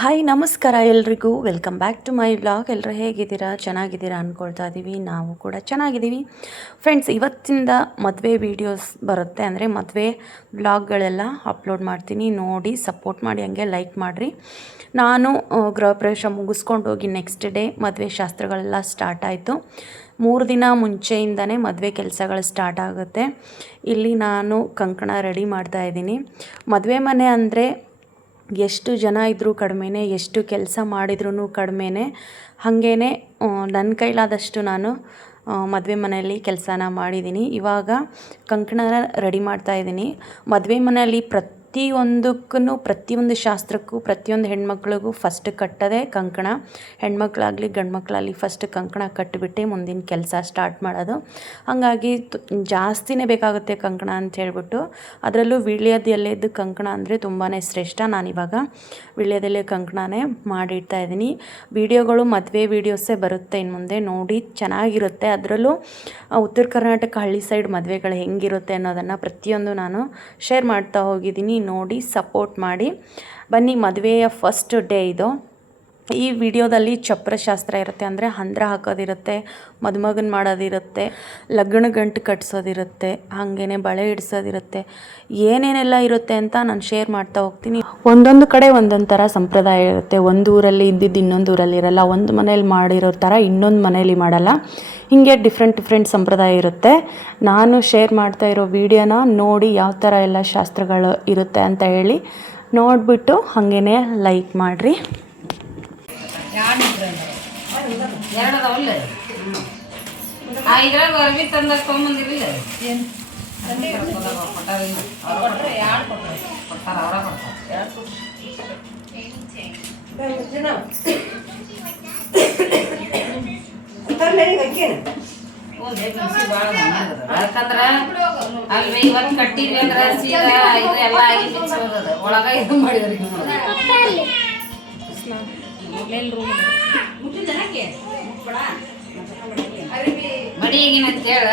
Hi ನಮಸ್ಕಾರ ಎಲ್ರಿಗೂ welcome back to my vlog. ಎಲ್ಲರೂ ಹೇಗಿದ್ದೀರಾ? ಚೆನ್ನಾಗಿದ್ದೀರಾ ಅಂದ್ಕೊಳ್ತಾ ಇದ್ದೀವಿ. ನಾವು ಕೂಡ ಚೆನ್ನಾಗಿದ್ದೀವಿ ಫ್ರೆಂಡ್ಸ್. ಇವತ್ತಿಂದ ಮದುವೆ ವೀಡಿಯೋಸ್ ಬರುತ್ತೆ, ಅಂದರೆ ಮದುವೆ ವ್ಲಾಗ್ಗಳೆಲ್ಲ ಅಪ್ಲೋಡ್ ಮಾಡ್ತೀನಿ. ನೋಡಿ ಸಪೋರ್ಟ್ ಮಾಡಿ, ಹಂಗೆ ಲೈಕ್ ಮಾಡಿರಿ. ನಾನು ಗೃಹ ಪ್ರವೇಶ ಮುಗಿಸ್ಕೊಂಡು ಹೋಗಿ ನೆಕ್ಸ್ಟ್ ಡೇ ಮದುವೆ ಶಾಸ್ತ್ರಗಳೆಲ್ಲ ಸ್ಟಾರ್ಟ್ ಆಯಿತು. 3 ದಿನ ಮುಂಚೆಯಿಂದನೇ ಮದುವೆ ಕೆಲಸಗಳು ಸ್ಟಾರ್ಟ್ ಆಗುತ್ತೆ. ಇಲ್ಲಿ ನಾನು ಕಂಕಣ ರೆಡಿ ಮಾಡ್ತಾಯಿದ್ದೀನಿ. ಮದುವೆ ಮನೆ ಅಂದರೆ ಎಷ್ಟು ಜನ ಇದ್ದರೂ ಕಡಿಮೆನೇ, ಎಷ್ಟು ಕೆಲಸ ಮಾಡಿದ್ರೂ ಕಡಿಮೆನೇ. ಹಾಗೇ ನನ್ನ ಕೈಲಾದಷ್ಟು ನಾನು ಮದುವೆ ಮನೆಯಲ್ಲಿ ಕೆಲಸನ ಮಾಡಿದ್ದೀನಿ. ಇವಾಗ ಕಂಕಣ ರೆಡಿ ಮಾಡ್ತಾಯಿದ್ದೀನಿ. ಮದುವೆ ಮನೆಯಲ್ಲಿ ಪ್ರತಿಯೊಂದು ಶಾಸ್ತ್ರಕ್ಕೂ ಪ್ರತಿಯೊಂದು ಹೆಣ್ಮಕ್ಳಿಗೂ ಫಸ್ಟ್ ಕಟ್ಟೋದೇ ಕಂಕಣ. ಹೆಣ್ಮಕ್ಳಾಗಲಿ ಗಂಡು ಮಕ್ಕಳಾಗಲಿ ಫಸ್ಟ್ ಕಂಕಣ ಕಟ್ಟಿಬಿಟ್ಟೆ ಮುಂದಿನ ಕೆಲಸ ಸ್ಟಾರ್ಟ್ ಮಾಡೋದು. ಹಾಗಾಗಿ ಜಾಸ್ತಿನೇ ಬೇಕಾಗುತ್ತೆ ಕಂಕಣ ಅಂತ ಹೇಳ್ಬಿಟ್ಟು, ಅದರಲ್ಲೂ ವೀಳ್ಯದೆಲೆದು ಕಂಕಣ ಅಂದರೆ ತುಂಬಾ ಶ್ರೇಷ್ಠ. ನಾನಿವಾಗ ವೀಳ್ಯದೆಲೆ ಕಂಕಣನೇ ಮಾಡಿಡ್ತಾ ಇದ್ದೀನಿ. ವೀಡಿಯೋಗಳು ಮದುವೆ ವೀಡಿಯೋಸೇ ಬರುತ್ತೆ ಇನ್ನು ಮುಂದೆ, ನೋಡಿ ಚೆನ್ನಾಗಿರುತ್ತೆ. ಅದರಲ್ಲೂ ಉತ್ತರ ಕರ್ನಾಟಕ ಹಳ್ಳಿ ಸೈಡ್ ಮದುವೆಗಳು ಹೆಂಗಿರುತ್ತೆ ಅನ್ನೋದನ್ನು ಪ್ರತಿಯೊಂದು ನಾನು ಶೇರ್ ಮಾಡ್ತಾ ಹೋಗಿದ್ದೀನಿ. ನೋಡಿ ಸಪೋರ್ಟ್ ಮಾಡಿ ಬನ್ನಿ. ಮದುವೆಯ ಫಸ್ಟ್ ಡೇ ಇದು. ಈ ವಿಡಿಯೋದಲ್ಲಿ ಚಪ್ರ ಶಾಸ್ತ್ರ ಇರುತ್ತೆ, ಅಂದರೆ ಹಂದ್ರ ಹಾಕೋದಿರುತ್ತೆ, ಮದುಮಗನ ಮಾಡೋದಿರುತ್ತೆ, ಲಗ್ನ ಗಂಟು ಕಟ್ಸೋದಿರುತ್ತೆ, ಹಾಗೇ ಬಳೆ ಇಡಿಸೋದಿರುತ್ತೆ, ಏನೇನೆಲ್ಲ ಇರುತ್ತೆ ಅಂತ ನಾನು ಶೇರ್ ಮಾಡ್ತಾ ಹೋಗ್ತೀನಿ. ಒಂದೊಂದು ಕಡೆ ಒಂದೊಂದು ಥರ ಸಂಪ್ರದಾಯ ಇರುತ್ತೆ. ಒಂದು ಊರಲ್ಲಿ ಇದ್ದಿದ್ದು ಇನ್ನೊಂದು ಊರಲ್ಲಿ ಇರಲ್ಲ, ಒಂದು ಮನೇಲಿ ಮಾಡಿರೋ ಥರ ಇನ್ನೊಂದು ಮನೇಲಿ ಮಾಡಲ್ಲ. ಹೀಗೆ ಡಿಫ್ರೆಂಟ್ ಸಂಪ್ರದಾಯ ಇರುತ್ತೆ. ನಾನು ಶೇರ್ ಮಾಡ್ತಾ ಇರೋ ವಿಡಿಯೋನ ನೋಡಿ ಯಾವ ಥರ ಎಲ್ಲ ಶಾಸ್ತ್ರಗಳು ಇರುತ್ತೆ ಅಂತ ಹೇಳಿ ನೋಡಿಬಿಟ್ಟು ಹಾಗೇ ಲೈಕ್ ಮಾಡಿರಿ. ಯಾಕಂದ್ರ ಅಲ್ಲಿ ಇವತ್ತು ಕಟ್ಟಿದ್ವಿ ಅಂದ್ರೆ ಸೀದಾ ಇದು ಎಲ್ಲ ಆಗಿ ಒಳಗ ಇದು ಮಾಡಿದ್ರಿ ಮಡಿಗಿನ ಕೇಳ.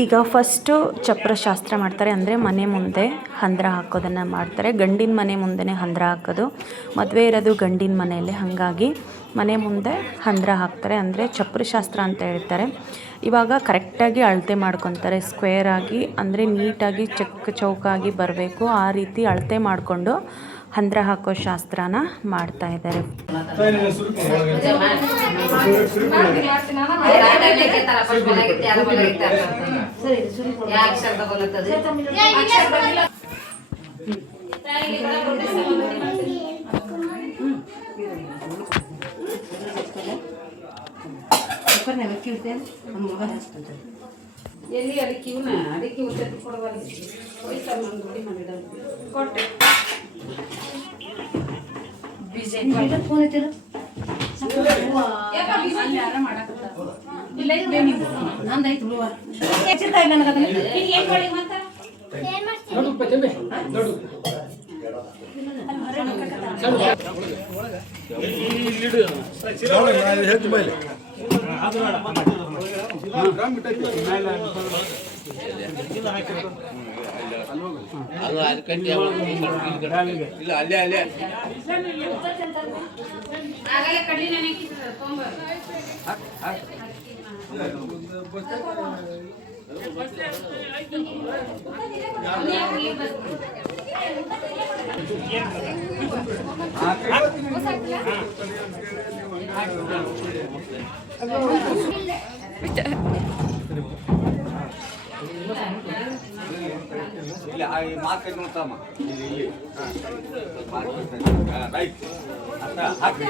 ಈಗ ಫಸ್ಟು ಚಪ್ರ ಶಾಸ್ತ್ರ ಮಾಡ್ತಾರೆ, ಅಂದರೆ ಮನೆ ಮುಂದೆ ಹಂದ್ರ ಹಾಕೋದನ್ನು ಮಾಡ್ತಾರೆ. ಗಂಡಿನ ಮನೆ ಮುಂದೆನೇ ಹಂದ್ರ ಹಾಕೋದು, ಮದುವೆ ಇರೋದು ಗಂಡಿನ ಮನೆಯಲ್ಲೇ, ಹಾಗಾಗಿ ಮನೆ ಮುಂದೆ ಹಂದ್ರ ಹಾಕ್ತಾರೆ, ಅಂದರೆ ಚಪ್ರ ಶಾಸ್ತ್ರ ಅಂತ ಹೇಳ್ತಾರೆ. ಇವಾಗ ಕರೆಕ್ಟಾಗಿ ಅಳತೆ ಮಾಡ್ಕೊತಾರೆ, ಸ್ಕ್ವೇರಾಗಿ, ಅಂದರೆ ನೀಟಾಗಿ ಚೌಕಾಗಿ ಬರಬೇಕು, ಆ ರೀತಿ ಅಳತೆ ಮಾಡಿಕೊಂಡು ಹಂದ್ರ ಹಾಕೋ ಶಾಸ್ತ್ರನ ಮಾಡ್ತಾ ಇದ್ದಾರೆ. ಎಲ್ಲಿ ಅದಕ್ಕೆ ಇವನ ಅದಕ್ಕೆ ಕೊಡಬಾರ್ದು ಕೊಟ್ಟೆ ಫೋನ್ ಐತಿಲ್ಲ ನಂದೈತು ಇಲ್ಲ ಮಾರ್ಕೆಟ್ ನೋಡ್ತಮ್ಮ ಇಲ್ಲಿ ರೈಟ್ ಅಂತ ಹಾಕಿ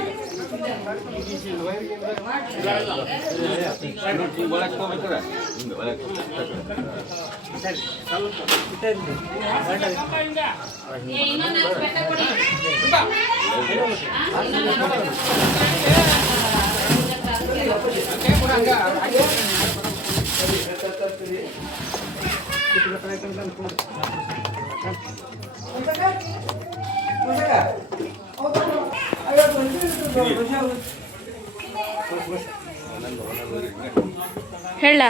ಒಳಗೆ ಹೋಗ್ಬೇಕಾರೆ ಹಿಂಗೆ ಒಳಗೆ ಸರಿ ಹೇಳ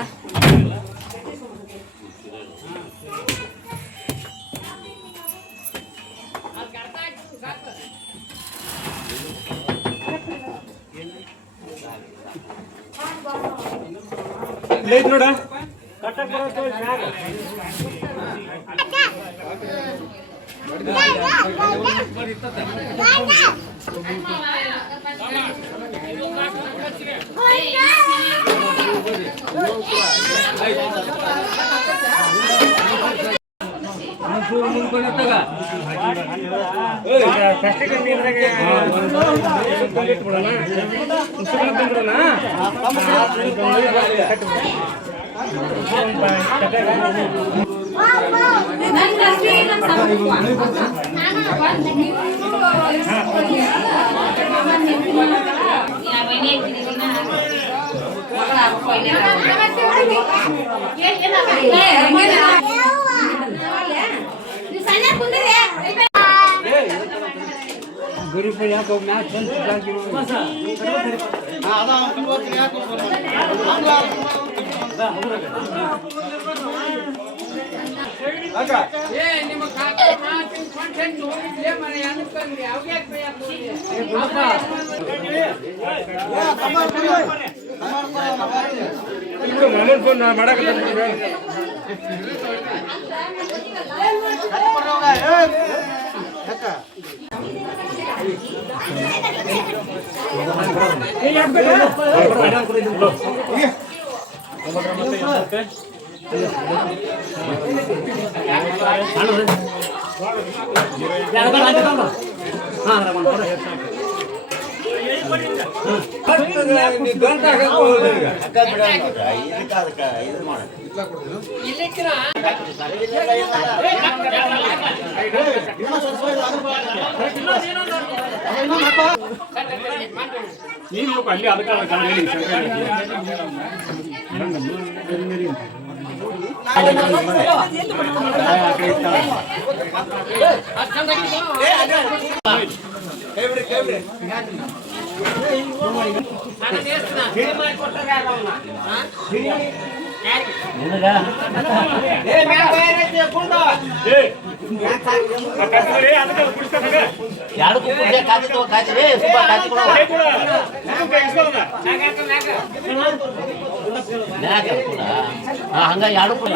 ನೋಡ ಅಲ್ಲಿ ಹಂಗ ಯಾರು ಕೂಡ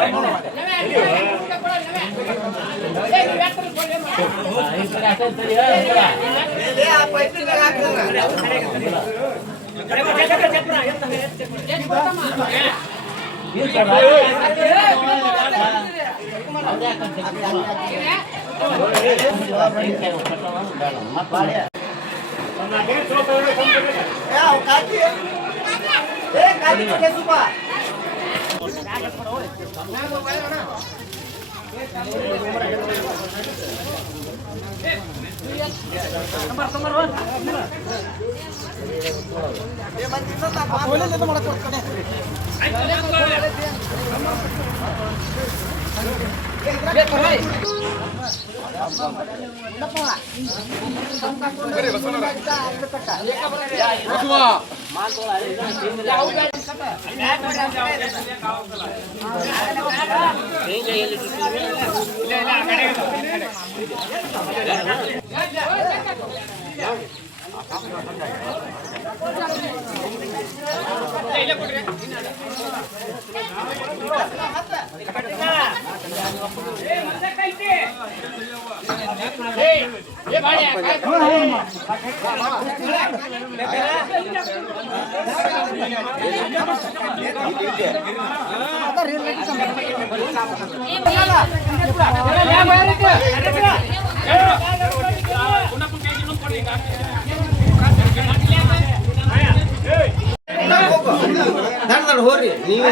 ಹೋರಿ ನೀವು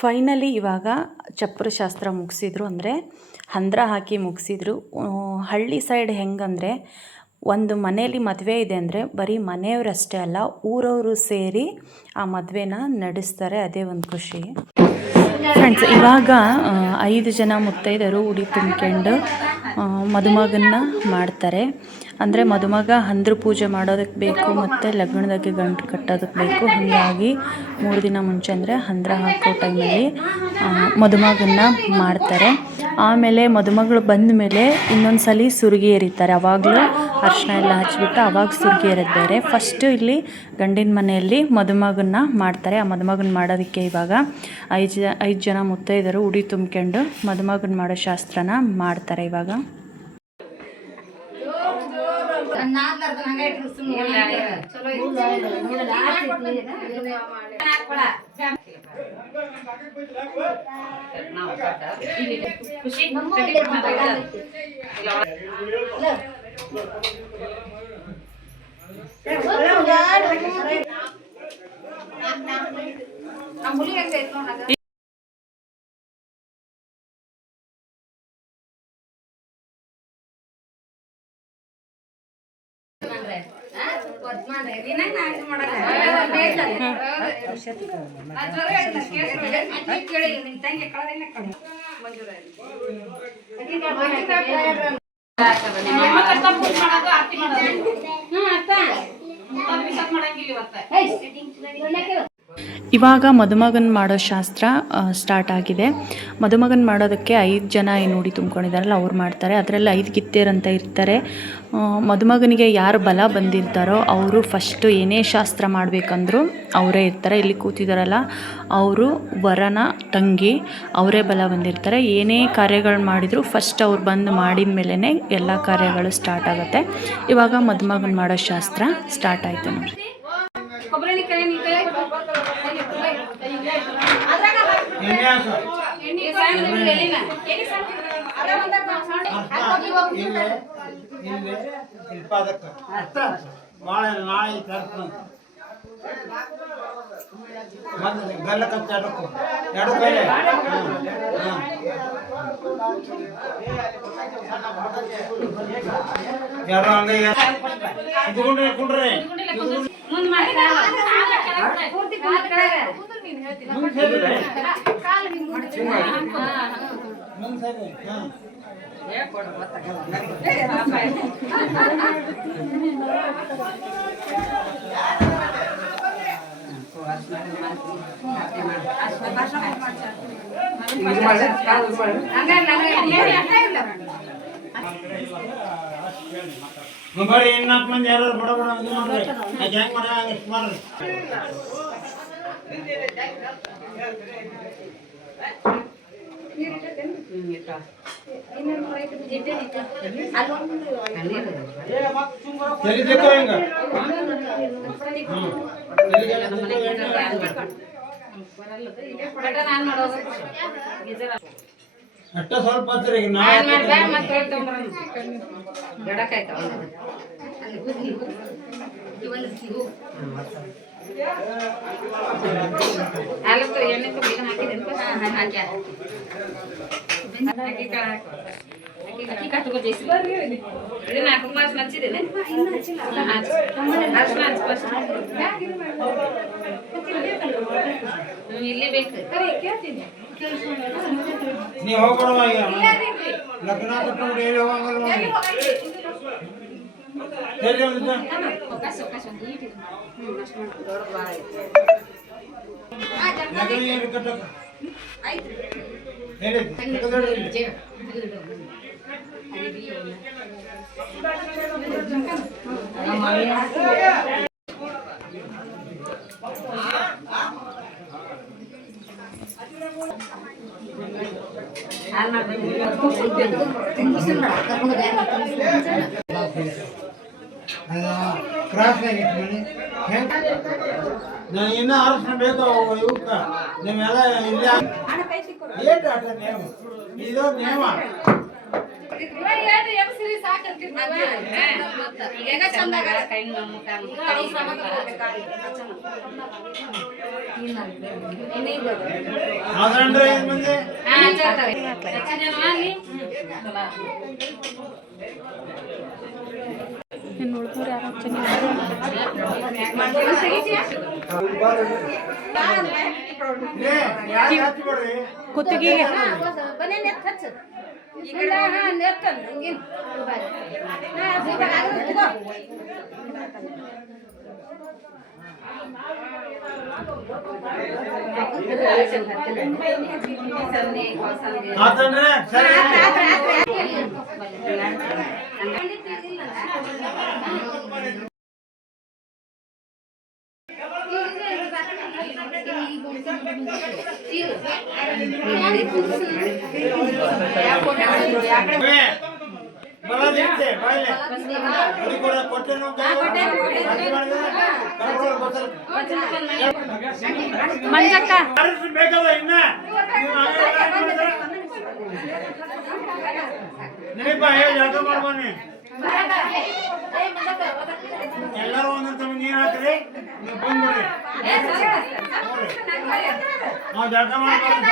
ಫೈನಲಿ ಇವಾಗ ಚಪ್ಪರ ಶಾಸ್ತ್ರ ಮುಗಿಸಿದ್ರು, ಅಂದರೆ ಹಂದ್ರ ಹಾಕಿ ಮುಗಿಸಿದ್ರು. ಹಳ್ಳಿ ಸೈಡ್ ಹೆಂಗಂದರೆ ಒಂದು ಮನೆಯಲ್ಲಿ ಮದುವೆ ಇದೆ ಅಂದರೆ ಬರೀ ಮನೆಯವರಷ್ಟೇ ಅಲ್ಲ, ಊರವರು ಸೇರಿ ಆ ಮದುವೆನ ನಡೆಸ್ತಾರೆ. ಅದೇ ಒಂದು ಖುಷಿ. ಫ್ರೆಂಡ್ಸ್, ಇವಾಗ 5 ಜನ ಮುತ್ತೈದರು ಉಡಿ ತುಂಬ್ಕೊಂಡು ಮದುಮಗನ್ನ ಮಾಡ್ತಾರೆ. ಅಂದರೆ ಮದುಮಗ ಹಂದ್ರ ಪೂಜೆ ಮಾಡೋದಕ್ಕೆ ಬೇಕು ಮತ್ತು ಲಗ್ನದಾಗೆ ಗಂಟು ಕಟ್ಟೋದಕ್ಕೆ ಬೇಕು. ಹಾಗಾಗಿ 3 ದಿನ ಮುಂಚೆ ಅಂದರೆ ಹಂದ್ರ ಹಾಕೋ ಟೈಮಲ್ಲಿ ಮದುಮಗನ್ನ ಮಾಡ್ತಾರೆ. ಆಮೇಲೆ ಮದುಮಗಳು ಬಂದ ಮೇಲೆ ಇನ್ನೊಂದು ಸಲ ಸುರುಗಿ ಎರಿತಾರೆ. ಆವಾಗಲೂ ಅರಿಶಿನ ಎಲ್ಲ ಹಚ್ಬಿಟ್ಟು ಆವಾಗ ಸುರುಗಿ ಎರೆದು ಬೇರೆ. ಫಸ್ಟು ಇಲ್ಲಿ ಗಂಡಿನ ಮನೆಯಲ್ಲಿ ಮದುಮಗನ್ನ ಮಾಡ್ತಾರೆ. ಆ ಮದುಮಗನ್ನ ಮಾಡೋದಕ್ಕೆ ಇವಾಗ 5 ಜನ ಮುತ್ತೈದರು ಉಡಿ ತುಂಬ್ಕೊಂಡು ಮದುಮಗನ್ನ ಮಾಡೋ ಶಾಸ್ತ್ರನ ಮಾಡ್ತಾರೆ ಇವಾಗ. ಇವಾಗ ಮದುಮಗನ ಮಾಡೋ ಶಾಸ್ತ್ರ ಸ್ಟಾರ್ಟ್ ಆಗಿದೆ. ಮದುಮಗನ ಮಾಡೋದಕ್ಕೆ 5 ಜನ ಏನು ಉಡಿ ತುಂಬ್ಕೊಂಡಿದ್ದಾರಲ್ಲ ಅವ್ರು ಮಾಡ್ತಾರೆ. ಅದರಲ್ಲಿ 5 ಕಿತ್ತೇರಂತ ಇರ್ತಾರೆ. ಮದುಮಗನಿಗೆ ಯಾರು ಬಲ ಬಂದಿರ್ತಾರೋ ಅವರು ಫಸ್ಟು ಏನೇ ಶಾಸ್ತ್ರ ಮಾಡಬೇಕಂದ್ರೂ ಅವರೇ ಇರ್ತಾರೆ. ಇಲ್ಲಿ ಕೂತಿದ್ದಾರಲ್ಲ ಅವರು ವರನ ತಂಗಿ, ಅವರೇ ಬಲ ಬಂದಿರ್ತಾರೆ. ಏನೇ ಕಾರ್ಯಗಳು ಮಾಡಿದರೂ ಫಸ್ಟ್ ಅವ್ರು ಬಂದು ಮಾಡಿದ ಮೇಲೇ ಎಲ್ಲ ಕಾರ್ಯಗಳು ಸ್ಟಾರ್ಟ್ ಆಗುತ್ತೆ. ಇವಾಗ ಮದುಮಗನ ಮಾಡೋ ಶಾಸ್ತ್ರ ಸ್ಟಾರ್ಟ್ ಆಯಿತು ನೋಡಿ. ಗಲ್ಲ ಕಚ್ಚ ಎರಡು ಕೈಲೆ ಯಾರು ಅಂಗೈಗೆ ಇದುಕೊಂಡ್ರೆ ಕುಂಡ್ರೆ ಬರೀ 4 ಮಂದಿ ಯಾರು ಬಡ ಬಡ ಇದು ಮಾಡ್ರಿ. ಹೆಂಗ್ ಮಾಡ್ರಿ ಹಂಗೆ ಇಷ್ಟು ಮಾಡ್ರಿ. ಅಷ್ಟ ಸ್ವಲ್ಪ ಹಚ್ಚಿರಿ ಇಲ್ಲಿ ಬೇಕು ನೀವು ಹೋಗ್ಕೊಡುವ ಲಗ್ನ ಕಟ್ಕೊಂಡು ಎಲ್ಲಿ ಹೋಗಂಗಲ್ಲ ಕ್ರಾಸ್ ನಾನು ಇನ್ನೂ ಆರಿಸ್ನ ಬೇಕು ಇವಕ್ಕ ನೀವೆಲ್ಲ ಇಲ್ಲ ಏಟ್ ಆಟ ನೀವು ಇದು ನಿಯಮ. ಮಾತಾಡ್ರಿ ಐದು ಮಂದಿ. ಯಾರು ಹಚ್ಬಿಡ್ರಿ. ಕುತ್ತಿಗೆ ಮಾತಾಡ್ರಿ ಸರಿ. ಬರೋದಿತ್ತೆ ಬಾಯ್ಲೆ. ಅದು ಕೂಡ ಕೊಟ್ಟೆನು ಮಂಜಕ್ಕ ಬೇಕಲ್ಲ ಇನ್ನ ನಡೀಪ ಹೇಳಿ ಜಳಕ ಮಾಡ್ಬನ್ನಿ. ಎಲ್ಲರೂ ಒಂದೊಂದು ನೀರು ಹಾಕ್ರಿ, ನೀವು ಬಂದ್ಬಿಡ್ರಿ. ನಾವು ಜಳಕ ಮಾಡ್ಬಾರ್ದು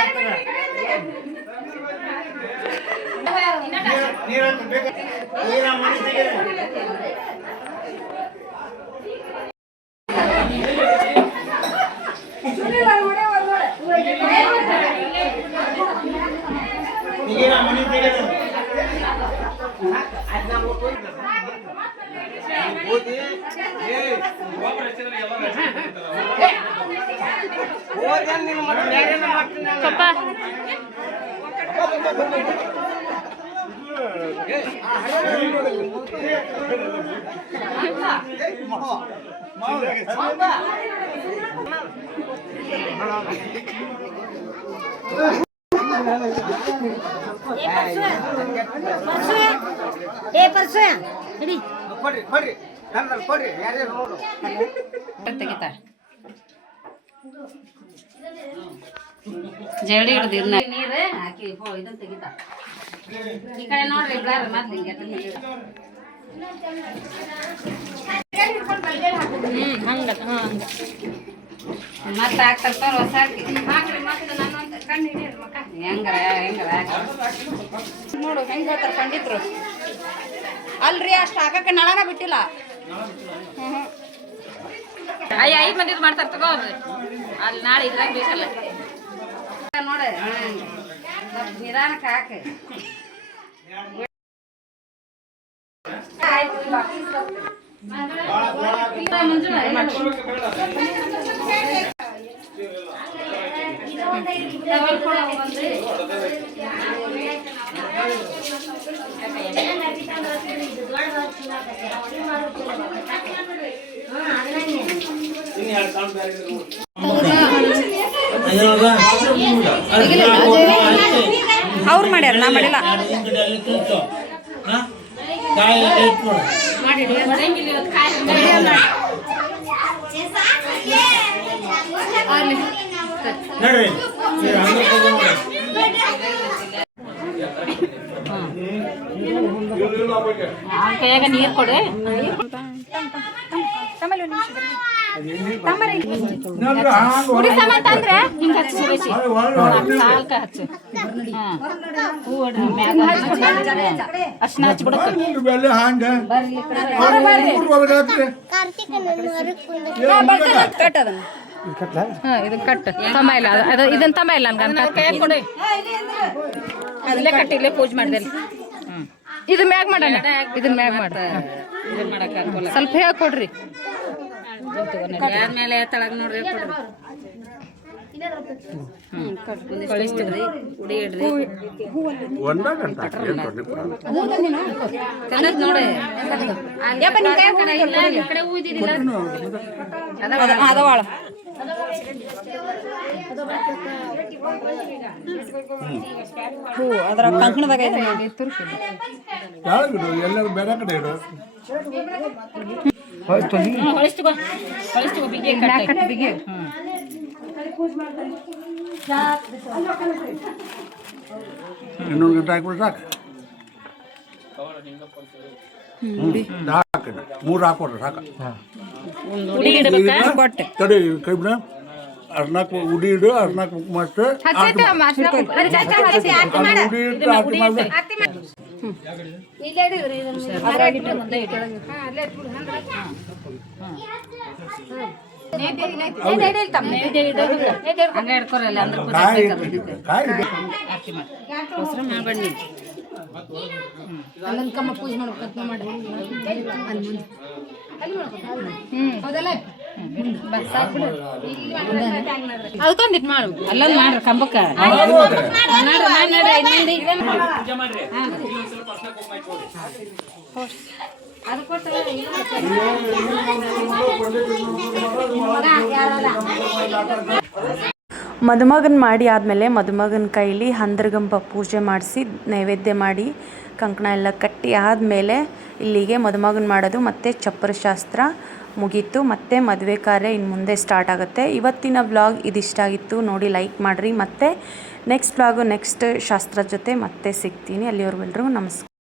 ನೀರು ಹಾಕ್ಬೇಕು. ನೀರ ಮನೆ ತೆಗೀರಿ. ತೆಗೀರ ಮನೆ ತೆಗೀರಿ. ಸ್ವಲ್ಪ ತೆಗಿತಾ ಜಡಿ ಹಿಡ್ದು ನೀರು ಹಾಕಿ ಇದನ್ನ ತೆಗಿತಾ. ಈ ಕಡೆ ನೋಡ್ರಿ ಮೊದ್ಲು ಹಿಂಗೆ ಮತ್ತೆ ಹಾಕ್ತಾರ ಹೊಸ ಹೆಂಗಾರ ನೋಡು ಹೆಂಗ್ ಹೇಳ್ತಾರ ಪಂಡಿತ್ರು. ಅಲ್ರಿ ಅಷ್ಟು ಹಾಕಕ್ಕೆ ನಳನ ಬಿಟ್ಟಿಲ್ಲ. ಅಯ್ಯ 5 ಮಂದಿ ಮಾಡ್ತಾರ ತಗೋ ಅಲ್ಲಿ ನಾಳೆ ಇದ್ರಾಗ ಬೇಕಲ್ಲ ನೋಡ ನಿಧಾನಕ್ಕೆ ಹಾಕಿ ಅವ್ರು ಮಾಡ್ಯಾರ ನಾ ಮಾಡಿಲ್ಲ ಕೈಯಾಗ ನೀರು ಕೊಡ್ರಿ ಕುಡಿ ಸಮಂತ ಅಂದ್ರೆ ಹಿಂಗ ಹಚ್ಚಿ ಸುರೇಶಿ ನಾಲ್ಕ ಹಚ್ಚು ಹೂ ಅರ್ಶನ ಹಚ್ಬಿಡಕ್ಕೆ ಇದನ್ನ ಕಟ್ಟು ತಮ್ಮ ಇಲ್ಲ ಅದು ಇದನ್ನ ತಮ್ಮ ಇಲ್ಲ ನನ್ಗೆ ಕೈಯಾಗ ಕೊಡಿ ಅದಲ್ಲೇ ಕಟ್ಟಿ ಇಲ್ಲೇ ಪೂಜೆ ಮಾಡಿದೆ. ಇದು ಮ್ಯಾಗ ಮಾಡೋಣ, ಇದನ್ನ ಮ್ಯಾಗ ಮಾಡ ಸ್ವಲ್ಪ ಹೇಳ್ಕೊಡ್ರಿ. ಆದ್ಮೇಲೆ ತಳಗ ನೋಡ್ರಿ ಕಳಿಸ್ತೀವ್ರಿ ಉಡಿ ಇಡ್ರಿ ಕನ್ನಡ ನೋಡಿ ಕಡೆ ಊದಿದಿಲ್ಲ ಅದವಾಳ ಹೂ ಅದರ ಕಂಕಣದಾಗ ಎಲ್ಲರೂ ಬೇರೆ ಕಡೆ ಇಡು. ಹೊಳಿಸ್ತಿಗೋ ಬಿಗಿ ಬಿಗಿ ಇನ್ನೊಂದು ಗಂಟೆ ಹಾಕ್ಬಿಟ್ಟು ಸಾಕು. ಸಾಕು 3 ಹಾಕ್ಕೊಡ್ರಿ ಸಾಕು. ತಡಿ ಕೈ ಬಿಡ. ಅರ್ನಾಲ್ಕು ಉಡಿ ಇಡು, ಅರ್ನಾಲ್ಕು ಕುಂಕುಮ ಹಚ್ಚು. ಉಡಿ ಇಟ್ಟು ಆರತಿ ಮಾಡ್ಬೇಕು. ಹಂಗೆ ಹಿಡ್ಕೊರಲ್ಲ ಅಂದ್ರೆ ಕಾಯಿ ಕಾಯಿ ಬನ್ನಿ ಅಲ್ಲಂಕಮ್ಮ ಪೂಜೆ ಮಾಡ್ಬೇಕು ಮಾಡಿ ಅದಕ್ಕೊಂದಿಟ್ಟು ಮಾಡು. ಅಲ್ಲೊಂದು ಮಾಡ್ರಿ ಕಂಬಕ್ಕ ಮದುಮಗನ ಮಾಡಿ ಆದಮೇಲೆ ಮದುಮಗನ ಕೈಲಿ ಹಂದ್ರಗಂಬ ಪೂಜೆ ಮಾಡಿಸಿ ನೈವೇದ್ಯ ಮಾಡಿ ಕಂಕಣ ಎಲ್ಲ ಕಟ್ಟಿ ಆದಮೇಲೆ ಇಲ್ಲಿಗೆ ಮದುಮಗನ ಮಾಡೋದು ಮತ್ತು ಚಪ್ಪರ ಶಾಸ್ತ್ರ ಮುಗೀತು. ಮತ್ತು ಮದುವೆ ಕಾರ್ಯ ಇನ್ನು ಮುಂದೆ ಸ್ಟಾರ್ಟ್ ಆಗುತ್ತೆ. ಇವತ್ತಿನ ವ್ಲಾಗ್ ಇದಿಷ್ಟ ಆಗಿತ್ತು ನೋಡಿ, ಲೈಕ್ ಮಾಡಿರಿ. ಮತ್ತು ನೆಕ್ಸ್ಟ್ ವ್ಲಾಗು ನೆಕ್ಸ್ಟ್ ಶಾಸ್ತ್ರ ಜೊತೆ ಮತ್ತೆ ಸಿಗ್ತೀನಿ. ಅಲ್ಲಿವರೆಗೂ ಎಲ್ರಿಗೂ ನಮಸ್ಕಾರ.